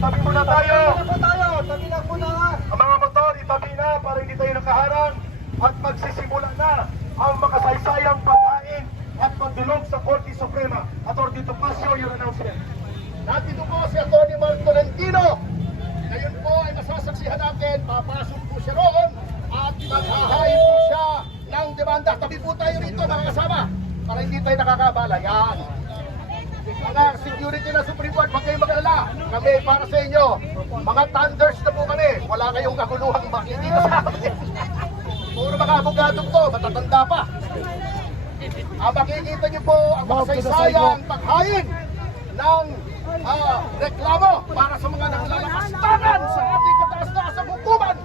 tabi muna tayo. Tabi po tayo. Tabi na po na nga. Ang mga motor, itabi na para hindi tayo nakaharang at magsisimula na ang makasaysayang paghain at pagdulog sa Korte Suprema. Atty. Topacio, your announcement. Nandito po si Atty. Mark Tolentino. Ngayon po ay masasaksihan natin, papasok po siya roon at maghahain po siya ng demanda. Tabi po tayo rito mga kasama para hindi tayo nakakabala. Yan. Mga security na Supreme Court, huwag kayong mag-alala. Kami para sa inyo. Mga thunders na po kami. Wala kayong kaguluhang makikita sa amin. Puro mga abogado to, matatanda pa. Ah, makikita niyo po ang masaysayang paghain ng ah, reklamo para sa mga naglalapastangan sa ating kataas-taasang hukuman.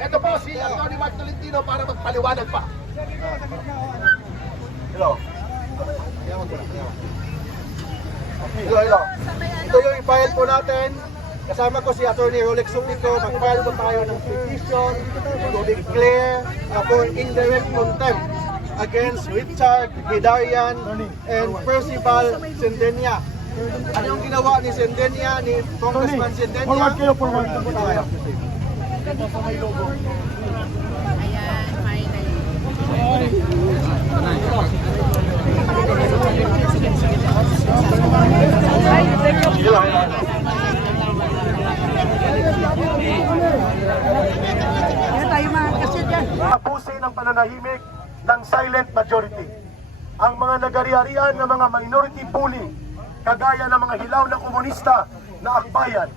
Ito po si Anthony Mark Tolentino para magpaliwanag pa. Hello. Hello, hello. Ito yung i-file po natin. Kasama ko si Attorney Rolex Suplico. Mag-file po tayo ng petition to declare uh, for indirect contempt against Richard Hidarian and Percival Sendenia. Anong ginawa ni Sendenia, ni Congressman Sendenia? forward kayo, forward. Po tayo. Ayan, finally. Ano tayo mga kasit yan? Tapusin ang pananahimik ng silent majority. Nagari-arian ng mga minority bully, kagaya ng mga hilaw na komunista na akbayan,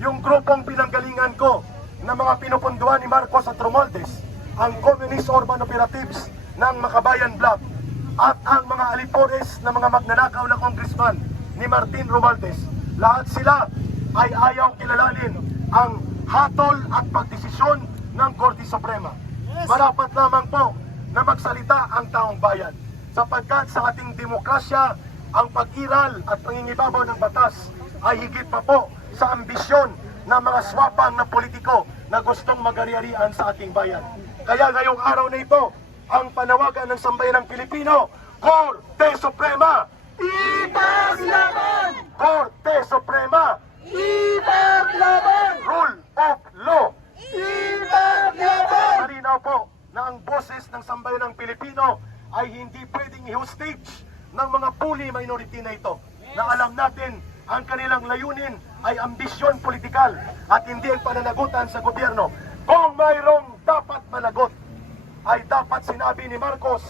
yung grupong pinanggalingan ko na mga pinupunduan ni Marcos at Romualdez, ang Communist Urban Operatives ng Makabayan Bloc, at ang mga alipores na mga magnanakaw na congressman ni Martin Romualdez. Lahat sila ay ayaw kilalanin ang hatol at pagdesisyon ng Korte Suprema. Marapat lamang po na magsalita ang taong bayan sapagkat sa ating demokrasya ang pag-iral at pangingibabaw ng batas ay higit pa po sa ambisyon ng mga swapang na politiko na gustong magariarian sa ating bayan. Kaya ngayong araw na ito, ang panawagan ng sambayan ng Pilipino, Korte Suprema, ipaglaban! Korte Suprema, ipaglaban! Rule of law, ipaglaban! Malinaw po na ang boses ng sambayan ng Pilipino ay hindi pwedeng i-hostage ng mga bully minority na ito na alam natin ang kanilang layunin ay ambisyon politikal at hindi ang pananagutan sa gobyerno. Kung mayroong dapat managot, ay dapat sinabi ni Marcos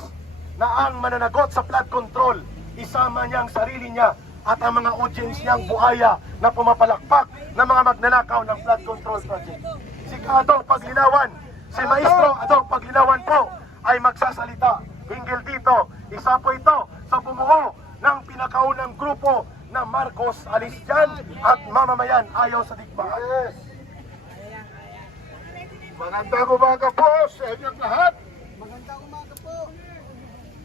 na ang mananagot sa flood control, isama niya ang sarili niya at ang mga audience niyang buhaya na pumapalakpak ng mga magnanakaw ng flood control project. Si Adong Paglinawan, si Maestro Adong Paglinawan po ay magsasalita hinggil dito. Isa po ito sa bumuo ng pinakaunang grupo na Marcos alis dyan at mamamayan ayaw sa digmaan. Magandang umaga po sa inyong lahat. Magandang umaga po.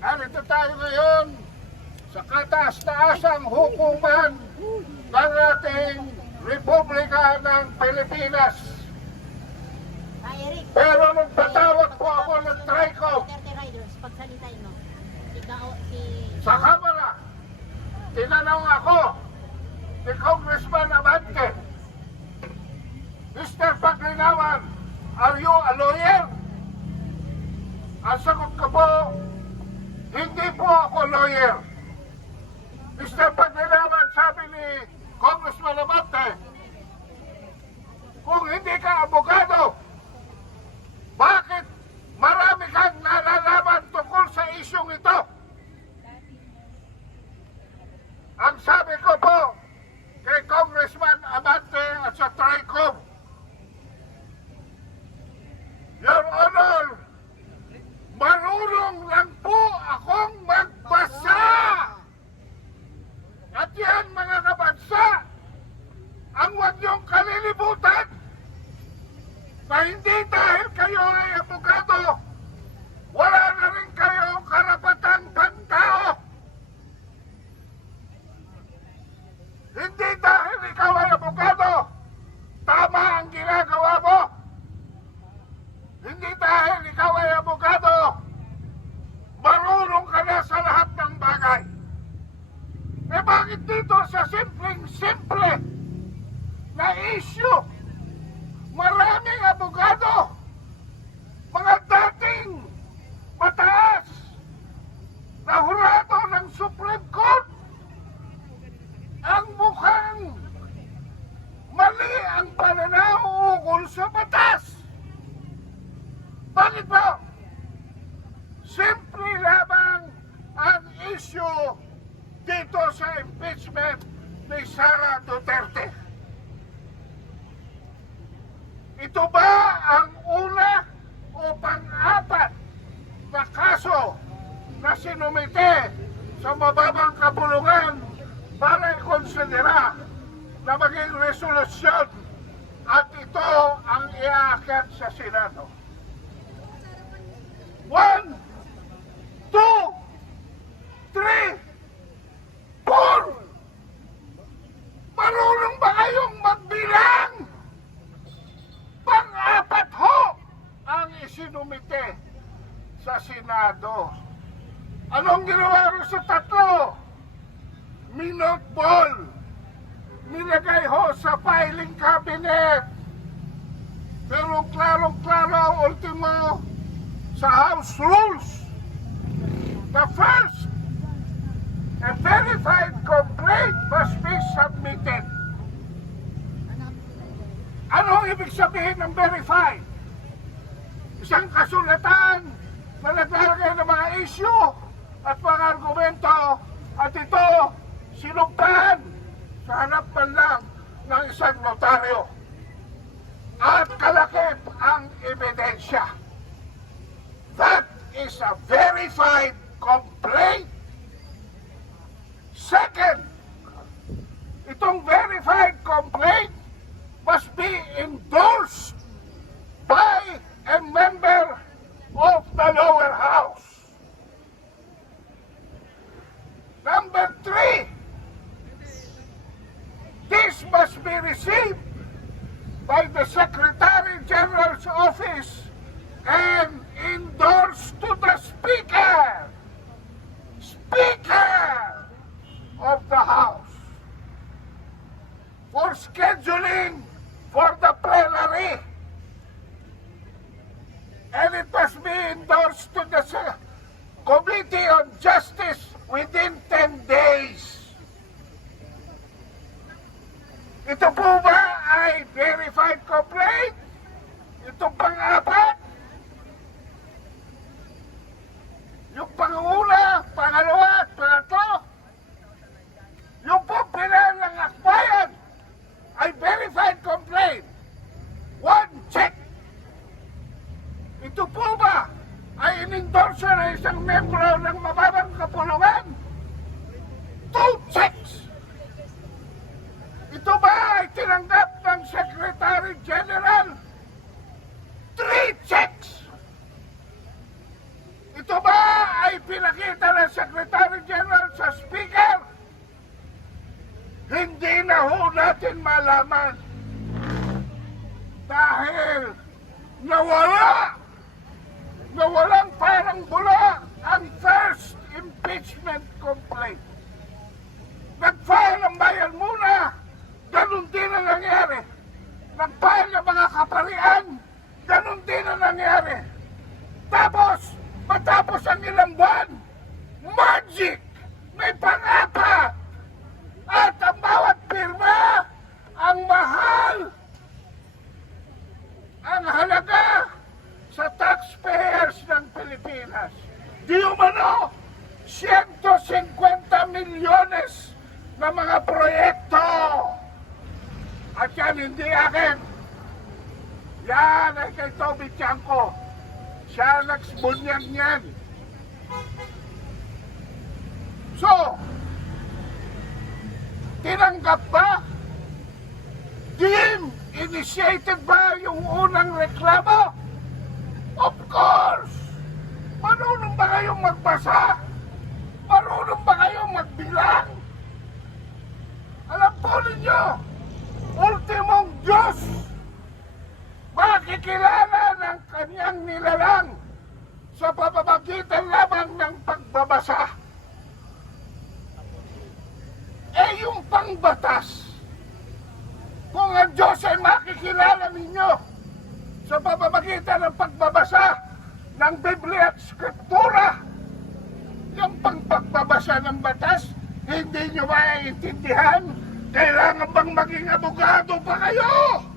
Narito tayo ngayon sa kataas-taasang hukuman ng ating Republika ng Pilipinas. Pero nung patawag po ako ng TRICOM Riders, pagsalitay mo. Ikaw, si... sa Kamara, tinanong ako ni Congressman Abante, Mr. Paglinawan, are you a lawyer? Ang sagot ko po, hindi po ako lawyer. Mr. Paglinawan, sabi ni Congressman Abante, kung hindi ka abogado, bakit marami kang nalalaman tungkol sa isyong ito? Ang sabi ko po kay Congressman Abante at sa TRICOM, Your Honor, marunong lang po akong magbasa. At yan mga kabansa, ang huwag niyong kalilimutan na hindi dahil kayo ay abogado, wala na rin kayong karapatang pantao. Hindi dahil ikaw ay abogado, tama ang ginagawa mo. Hindi dahil ikaw ay abogado, marunong ka na sa lahat ng bagay. Eh bakit dito sa simpleng simple na issue. Maraming abogado, mga dating mataas na hurado ng Supreme Court ang mukhang mali ang pananaw ukol sa batas. Bakit ba? Simple lamang ang issue dito sa impeachment ni Sara Duterte. Ito ba ang una o pang-apat na kaso na sinumite sa mababang kapulungan para ikonsidera na maging resolusyon at ito ang iaakit sa Senado? One, two, three, four! Marunong ba kayong magbilang? Pang-apat ho ang isinumite sa Senado. Anong ginawa rin sa tatlo? Minute ball. Nilagay ho sa filing cabinet. Pero klarong-klaro, ultimo, sa House Rules. The first, a verified complaint must be submitted. Ano ang ibig sabihin ng verified? Isang kasulatan na naglalagay ng mga issue at mga argumento at ito sinugtan sa harap man lang ng isang notaryo. At kalakip ang ebidensya. That is a verified complaint. Second, itong verified complaint must be endorsed by a member of the lower house. Number three, this must be received by the Secretary General's office and endorsed to the Speaker. Speaker of the House for scheduling Committee on Justice within 10 days. Ito po ba ay verified complaint? Ito pang-apat? Yung panguna, pangalawa, at pangatlo? Yung po pinal ng akbayan ay verified complaint. One check. Ito po ba ay inendorso na isang membro ng mababang kapulungan? Two checks. Ito ba ay tinanggap ng Secretary General? Three checks. Ito ba ay pinakita ng Secretary General sa Speaker? Hindi na ho natin malaman. Dahil nawala, nawalang parang bula ang first impeachment complaint. Nag-file ang bayan muna, ganun din ang nangyari. Nag-file ang mga kaparian, ganun din ang nangyari. Tapos, matapos ang ilang buwan, magic! May pang-apat! At ang bawat pirma, ang mahal, ang halaga sa taxpayers ng Pilipinas. Di umano, 150 milyones na mga proyekto. At yan hindi akin. Yan ay kay Toby Tiangco. Siya nagsbunyag niyan. So, tinanggap ba? Dim, initiated ba yung unang reklamo? Of course! Marunong ba kayong magbasa? Marunong ba kayong magbilang? Alam po ninyo, ultimong Diyos, makikilala ng kanyang nilalang sa pamamagitan lamang ng pagbabasa. Eh yung pangbatas, kung ang nakikilala ninyo sa pamamagitan ng pagbabasa ng Biblia at Skriptura. Yung pagpagbabasa ng batas, hindi nyo maiintindihan. Kailangan bang maging abogado pa kayo?